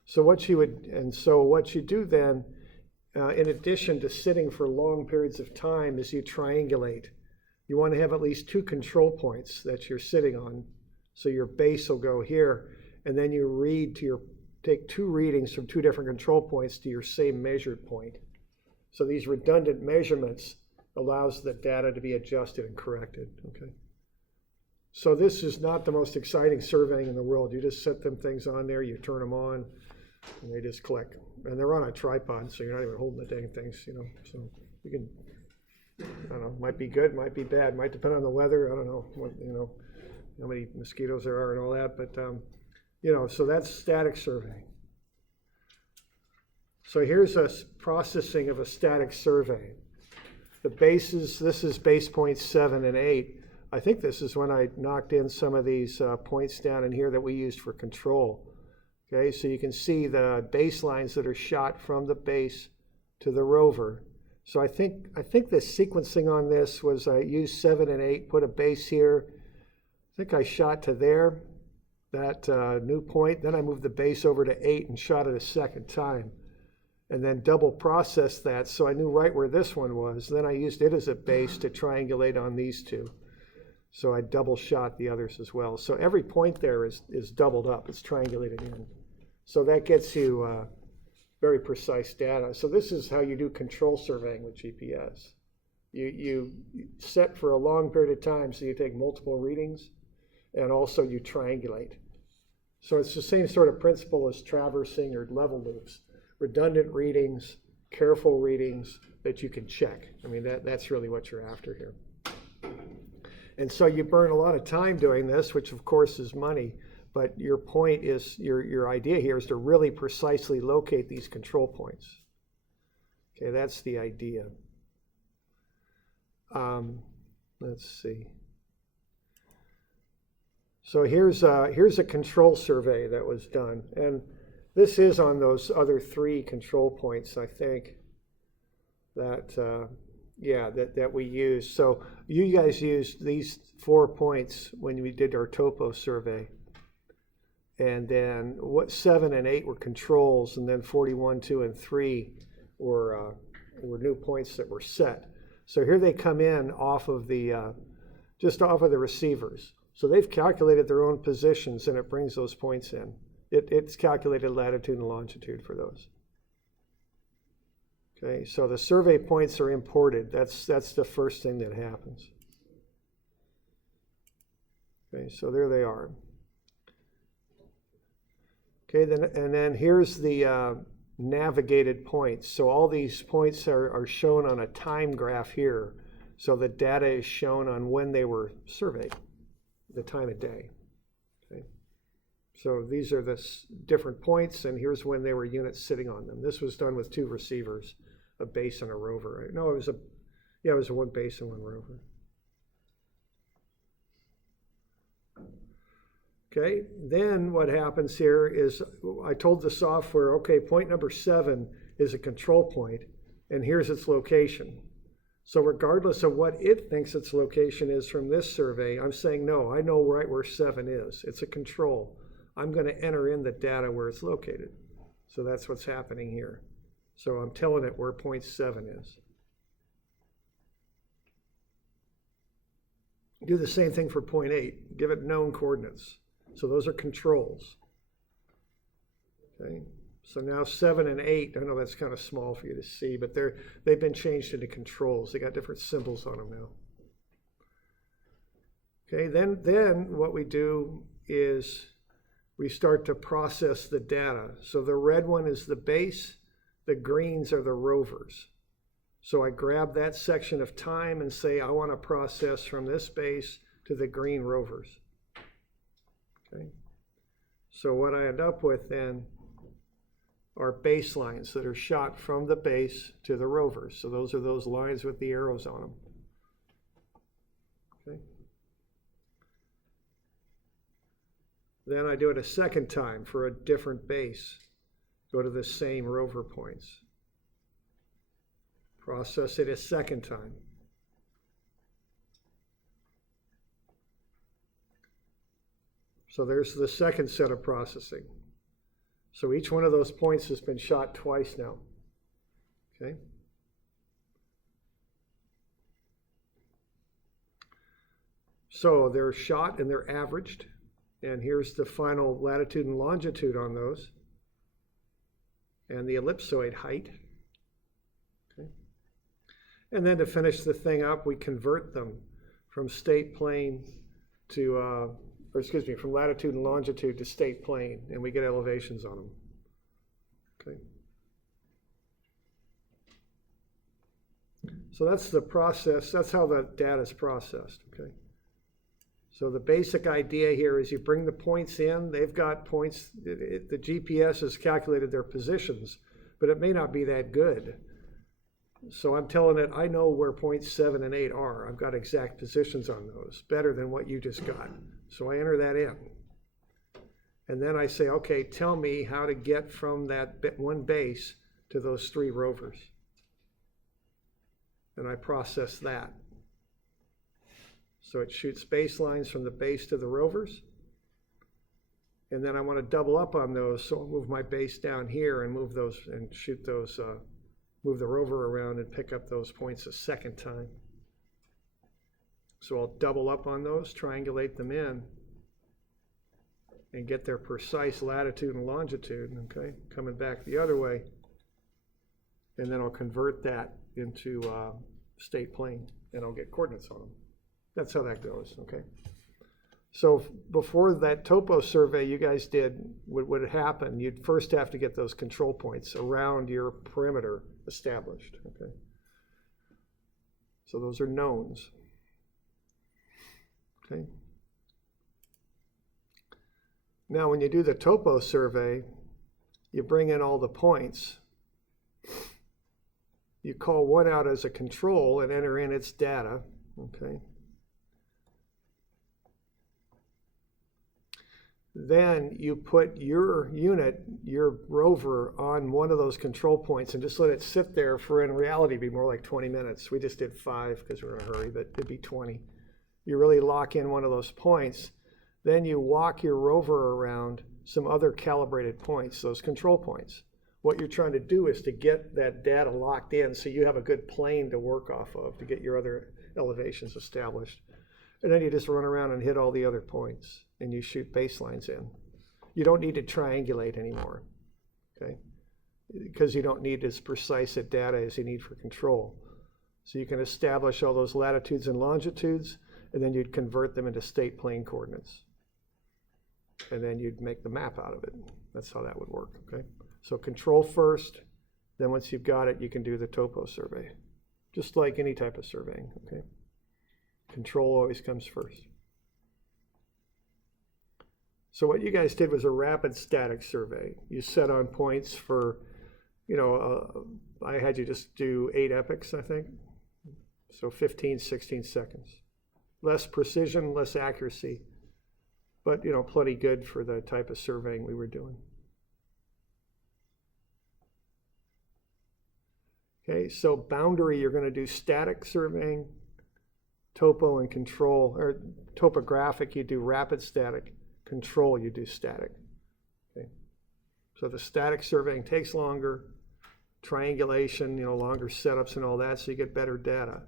So what you do then, in addition to sitting for long periods of time, is you triangulate. You want to have at least 2 control points that you're sitting on. So your base will go here, and then you take 2 readings from 2 different control points to your same measured point. So these redundant measurements allows the data to be adjusted and corrected. Okay. So this is not the most exciting surveying in the world. You just set them things on there, you turn them on, and they just click. And they're on a tripod, so you're not even holding the dang things, So you can, I don't know, might be good, might be bad, might depend on the weather. I don't know what, how many mosquitoes there are and all that, but so that's static surveying. So here's a processing of a static survey. The bases, this is base points 7 and 8. I think this is when I knocked in some of these points down in here that we used for control. Okay, so you can see the baselines that are shot from the base to the rover. So I think the sequencing on this was I used 7 and 8, put a base here. I think I shot to there, that new point. Then I moved the base over to 8 and shot it a second time. And then double processed that so I knew right where this one was. Then I used it as a base to triangulate on these 2. So I double shot the others as well. So every point there is doubled up. It's triangulated in. So that gets you very precise data. So this is how you do control surveying with GPS. You set for a long period of time, so you take multiple readings, and also you triangulate. So it's the same sort of principle as traversing or level loops. Redundant readings, careful readings that you can check. I mean, that's really what you're after here. And so you burn a lot of time doing this, which of course is money, but your point is, your idea here is to really precisely locate these control points. Okay, that's the idea. Let's see. So here's a control survey that was done, and this is on those other 3 control points, I think, that we used. So you guys used these 4 points when we did our topo survey. And then 7 and 8 were controls, and then 41, 2, and 3 were new points that were set. So here they come in off of just off of the receivers. So they've calculated their own positions, and it brings those points in. It's calculated latitude and longitude for those. Okay, so the survey points are imported. That's the first thing that happens. Okay, so there they are. Okay, then here's the navigated points. So all these points are shown on a time graph here. So the data is shown on when they were surveyed, the time of day. Okay. So these are the different points, and here's when there were units sitting on them. This was done with 2 receivers, a base and a rover. Right? No, it was a 1 base and 1 rover. Okay, then what happens here is I told the software, okay, point number 7 is a control point, and here's its location. So regardless of what it thinks its location is from this survey, I'm saying, no, I know right where 7 is. It's a control. I'm going to enter in the data where it's located. So that's what's happening here. So I'm telling it where point 7 is. Do the same thing for point 8. Give it known coordinates. So those are controls. Okay. So now 7 and 8, I know that's kind of small for you to see, but they've been changed into controls. They got different symbols on them now. Okay, then what we do is we start to process the data. So the red one is the base, the greens are the rovers. So I grab that section of time and say, I want to process from this base to the green rovers. Okay. So what I end up with then are baselines that are shot from the base to the rovers. So those are those lines with the arrows on them. Okay. Then I do it a second time for a different base. Go to the same rover points. Process it a second time. So there's the second set of processing. So each one of those points has been shot twice now. Okay. So they're shot and they're averaged. And here's the final latitude and longitude on those. And the ellipsoid height. Okay. And then to finish the thing up, we convert them from state plane to, from latitude and longitude to state plane, and we get elevations on them. Okay. So that's the process, that's how the data is processed, okay? So the basic idea here is you bring the points in, they've got points, the GPS has calculated their positions, but it may not be that good. So I'm telling it, I know where points 7 and 8 are. I've got exact positions on those, better than what you just got. So I enter that in. And then I say, okay, tell me how to get from that one base to those 3 rovers. And I process that. So it shoots baselines from the base to the rovers. And then I want to double up on those, so I'll move my base down here and move those and shoot those, move the rover around and pick up those points a second time. So I'll double up on those, triangulate them in, and get their precise latitude and longitude, okay, coming back the other way. And then I'll convert that into state plane, and I'll get coordinates on them. That's how that goes, okay? So before that topo survey you guys did, what would happen, you'd first have to get those control points around your perimeter established, okay? So those are knowns, okay? Now when you do the topo survey, you bring in all the points. You call one out as a control and enter in its data, okay? Then you put your unit, your rover, on one of those control points and just let it sit there for, in reality, be more like 20 minutes. We just did 5 because we're in a hurry, but it'd be 20. You really lock in one of those points. Then you walk your rover around some other calibrated points, those control points. What you're trying to do is to get that data locked in so you have a good plane to work off of to get your other elevations established. And then you just run around and hit all the other points and you shoot baselines in. You don't need to triangulate anymore, okay? Because you don't need as precise a data as you need for control. So you can establish all those latitudes and longitudes, and then you'd convert them into state plane coordinates. And then you'd make the map out of it. That's how that would work, okay? So control first, then once you've got it, you can do the topo survey. Just like any type of surveying, okay? Control always comes first. So what you guys did was a rapid static survey. You set on points for, I had you just do 8 epochs, I think. So 15, 16 seconds. Less precision, less accuracy, but plenty good for the type of surveying we were doing. Okay, so boundary, you're going to do static surveying, topo and control, or topographic, you do rapid static, control, you do static. Okay, so the static surveying takes longer, triangulation, longer setups and all that, so you get better data.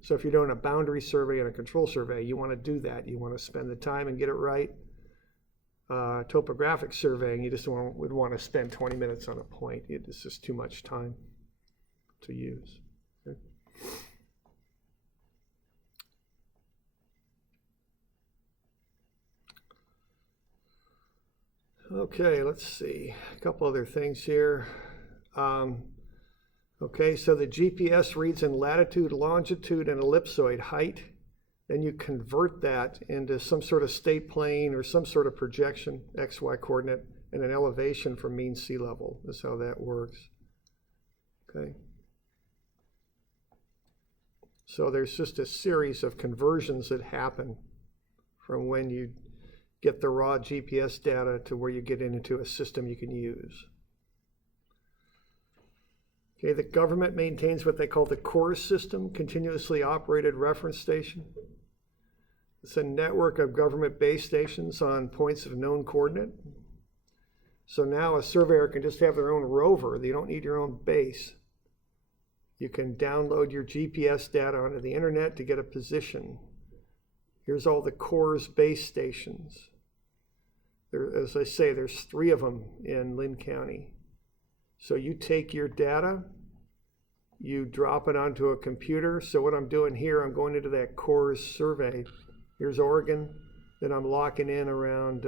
So if you're doing a boundary survey and a control survey, you want to do that. You want to spend the time and get it right. Topographic surveying, you just would want to spend 20 minutes on a point. It's just too much time to use. Okay. Okay, let's see. A couple other things here. Okay, so the GPS reads in latitude, longitude, and ellipsoid height. Then you convert that into some sort of state plane or some sort of projection, XY coordinate, and an elevation from mean sea level. That's how that works. Okay. So there's just a series of conversions that happen from when you get the raw GPS data to where you get into a system you can use. Okay, the government maintains what they call the CORS system, Continuously Operated Reference Station. It's a network of government base stations on points of known coordinate. So now a surveyor can just have their own rover. You don't need your own base. You can download your GPS data onto the internet to get a position. Here's all the CORS base stations. There, as I say, there's 3 of them in Lynn County. So you take your data, you drop it onto a computer. So what I'm doing here, I'm going into that CORS survey. Here's Oregon. Then I'm locking in around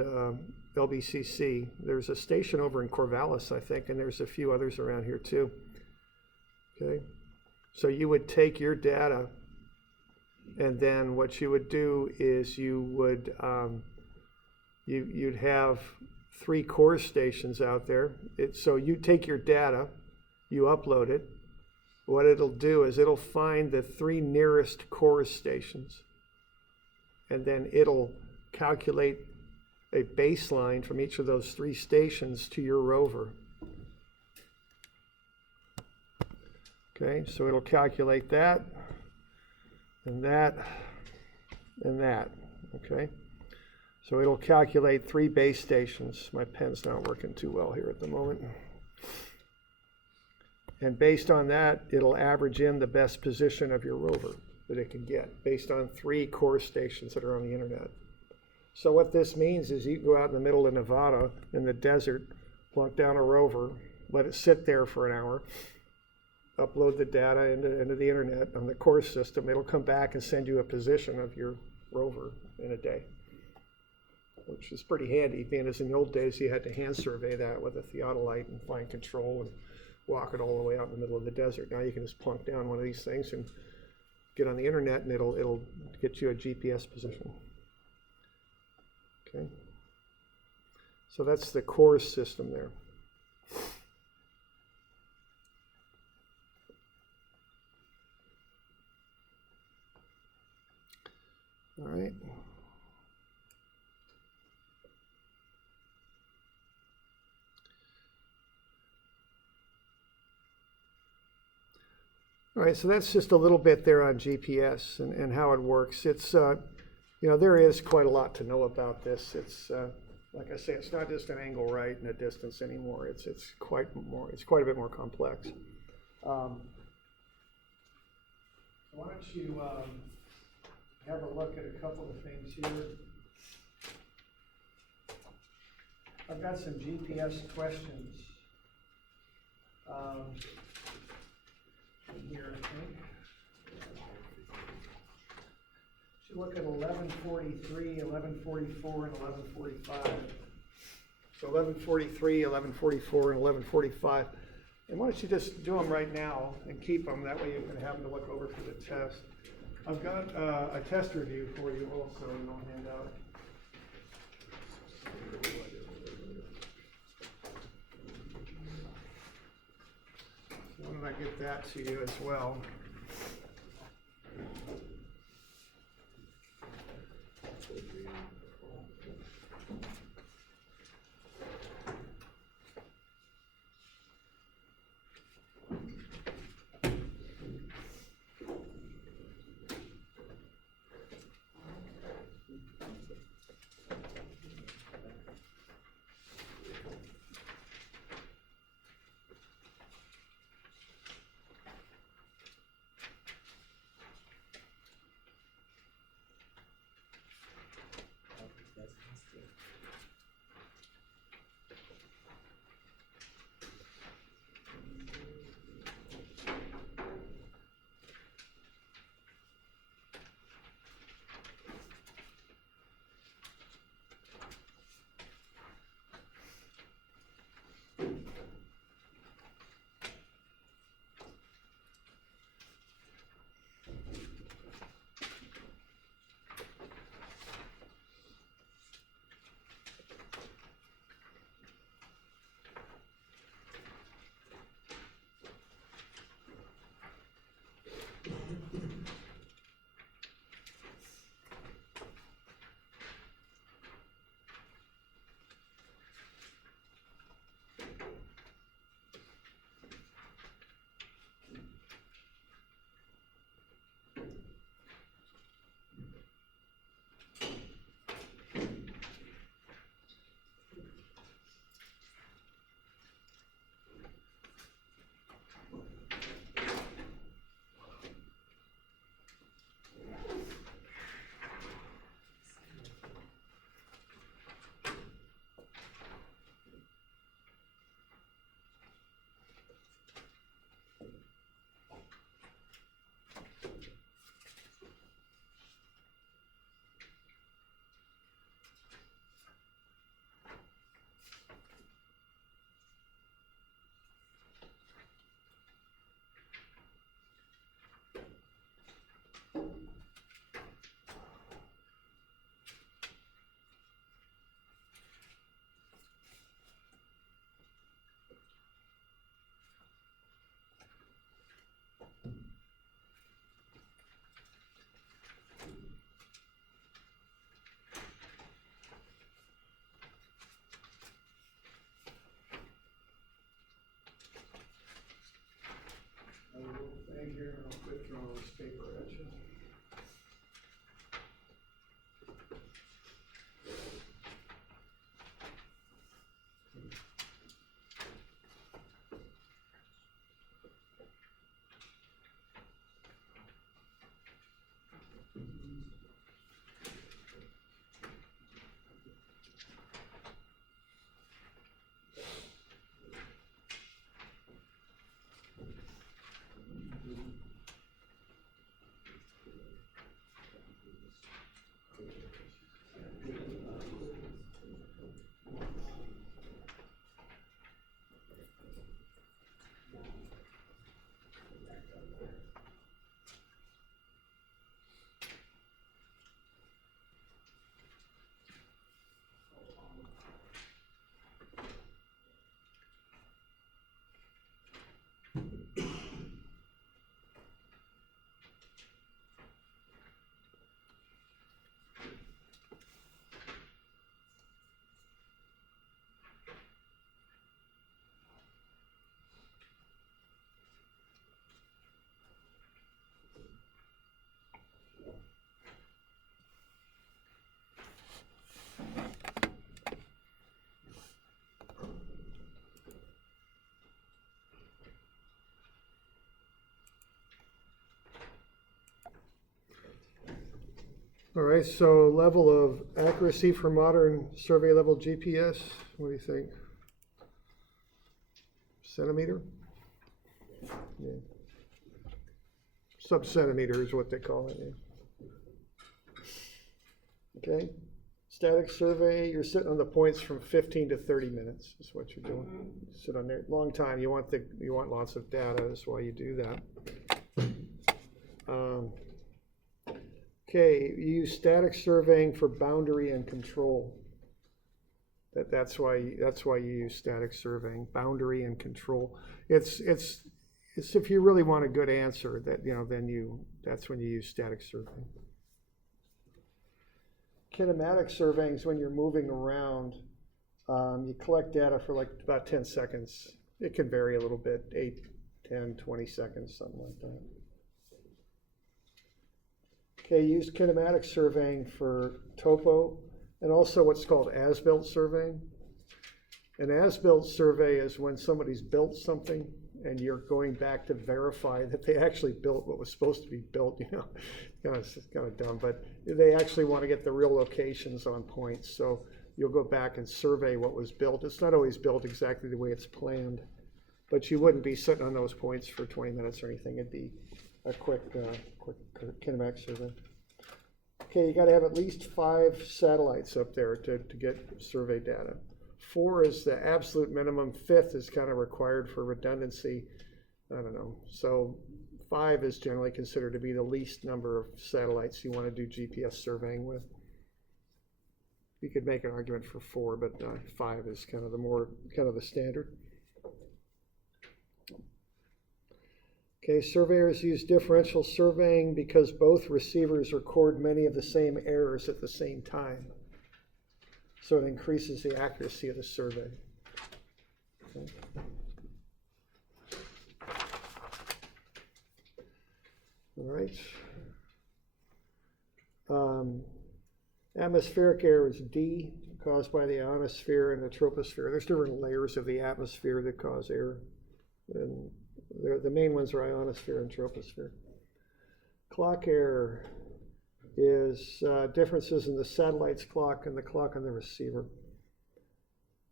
LBCC. There's a station over in Corvallis, I think, and there's a few others around here too. Okay, so you would take your data, and then what you would do is you would you'd have 3 CORS stations out there. So you take your data, you upload it. What it'll do is it'll find the 3 nearest CORS stations, and then it'll calculate a baseline from each of those 3 stations to your rover. Okay, so it'll calculate that, and that, and that, okay? So it'll calculate 3 base stations. My pen's not working too well here at the moment. And based on that, it'll average in the best position of your rover that it can get, based on 3 CORS stations that are on the internet. So what this means is you go out in the middle of Nevada, in the desert, plunk down a rover, let it sit there for an hour, upload the data into the internet on the CORS system. It'll come back and send you a position of your rover in a day, which is pretty handy, being as in the old days you had to hand survey that with a theodolite and find control and walk it all the way out in the middle of the desert. Now you can just plunk down one of these things and get on the internet, and it'll get you a GPS position. Okay, so that's the CORS system there. All right. All right, so that's just a little bit there on GPS and how it works. It's, you know, there is quite a lot to know about this. It's, like I say, it's not just an angle right and a distance anymore. It's quite a bit more complex. Why don't you have a look at a couple of things here. I've got some GPS questions in here, I think. You look at 1143, 1144, and 1145. So 1143, 1144, and 1145. And why don't you just do them right now and keep them, that way you can have them to look over for the test. I've got a test review for you also in my handout. So why don't I get that to you as well? throw all this paper at you. All right, so level of accuracy for modern survey level GPS, what do you think? Centimeter? Yeah. Sub-centimeter is what they call it, yeah. Okay, static survey, you're sitting on the points from 15 to 30 minutes is what you're doing. You sit on there, long time, you want lots of data, that's why you do that. Okay, you use static surveying for boundary and control. That's why you use static surveying, boundary and control. It's if you really want a good answer, that that's when you use static surveying. Kinematic surveying is when you're moving around. You collect data for like about 10 seconds. It can vary a little bit, 8, 10, 20 seconds, something like that. Okay, use kinematic surveying for topo and also what's called as-built surveying. An as-built survey is when somebody's built something and you're going back to verify that they actually built what was supposed to be built, it's kind of dumb, but they actually want to get the real locations on points. So you'll go back and survey what was built. It's not always built exactly the way it's planned, but you wouldn't be sitting on those points for 20 minutes or anything. It'd be a quick kinematic survey. Okay, you got to have at least 5 satellites up there to get survey data. 4 is the absolute minimum. 5th is kind of required for redundancy. I don't know. So 5 is generally considered to be the least number of satellites you want to do GPS surveying with. You could make an argument for 4, but 5 is kind of the standard. Okay, surveyors use differential surveying because both receivers record many of the same errors at the same time. So it increases the accuracy of the survey. Okay. All right. Atmospheric error is D, caused by the ionosphere and the troposphere. There's different layers of the atmosphere that cause error. And the main ones are ionosphere and troposphere. Clock error is differences in the satellite's clock and the clock on the receiver.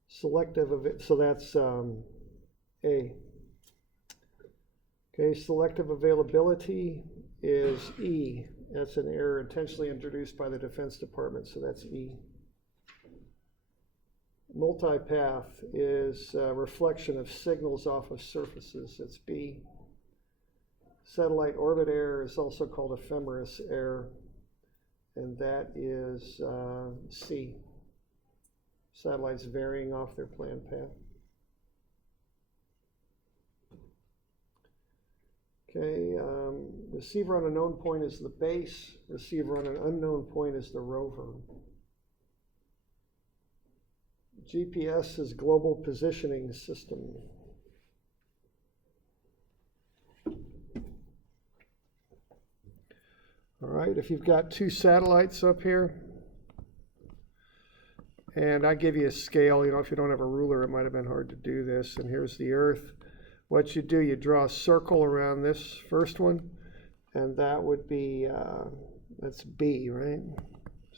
Selective of it, so that's A. Okay, selective availability is E. That's an error intentionally introduced by the Defense Department, so that's E. Multipath is reflection of signals off of surfaces. It's B. Satellite orbit error is also called ephemeris error, and that is C. Satellites varying off their planned path. Okay, receiver on a known point is the base. Receiver on an unknown point is the rover. GPS is global positioning system. All right, if you've got 2 satellites up here, and I give you a scale, you know, if you don't have a ruler, it might have been hard to do this. And here's the Earth. What you do, you draw a circle around this first one, and that would be, that's B, right?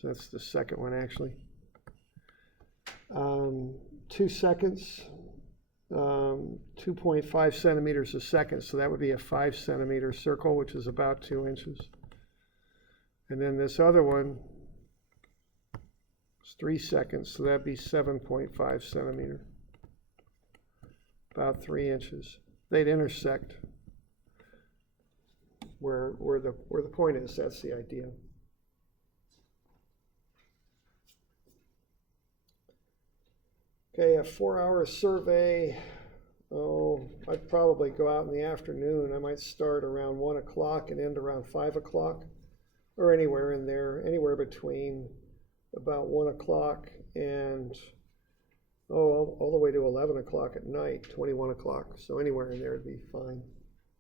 So that's the second one, actually. 2 seconds, 2.5 centimeters a second, so that would be a 5 centimeter circle, which is about 2 inches. And then this other one is 3 seconds, so that'd be 7.5 centimeter, about 3 inches. They'd intersect where the point is. That's the idea. Okay, a 4-hour survey. Oh, I'd probably go out in the afternoon. I might start around 1 o'clock and end around 5 o'clock, or anywhere in there, anywhere between about 1 o'clock and all the way to 11 o'clock at night, 21 o'clock. So anywhere in there would be fine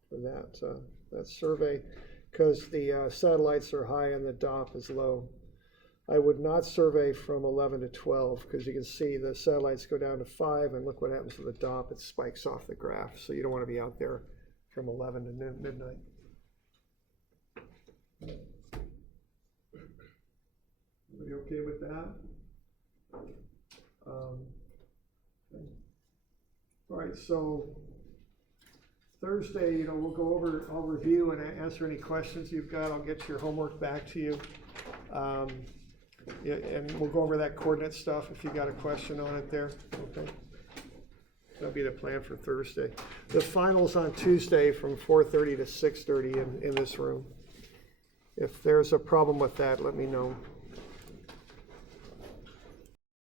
for that survey, because the satellites are high and the DOP is low. I would not survey from 11 to 12, because you can see the satellites go down to 5, and look what happens to the DOP. It spikes off the graph, so you don't want to be out there from 11 to midnight. Everybody okay with that? Okay. All right, so Thursday, we'll go over, I'll review and answer any questions you've got. I'll get your homework back to you. Yeah, and we'll go over that coordinate stuff if you got a question on it there. Okay. That'll be the plan for Thursday. The final's on Tuesday from 4:30 to 6:30 in this room. If there's a problem with that, let me know.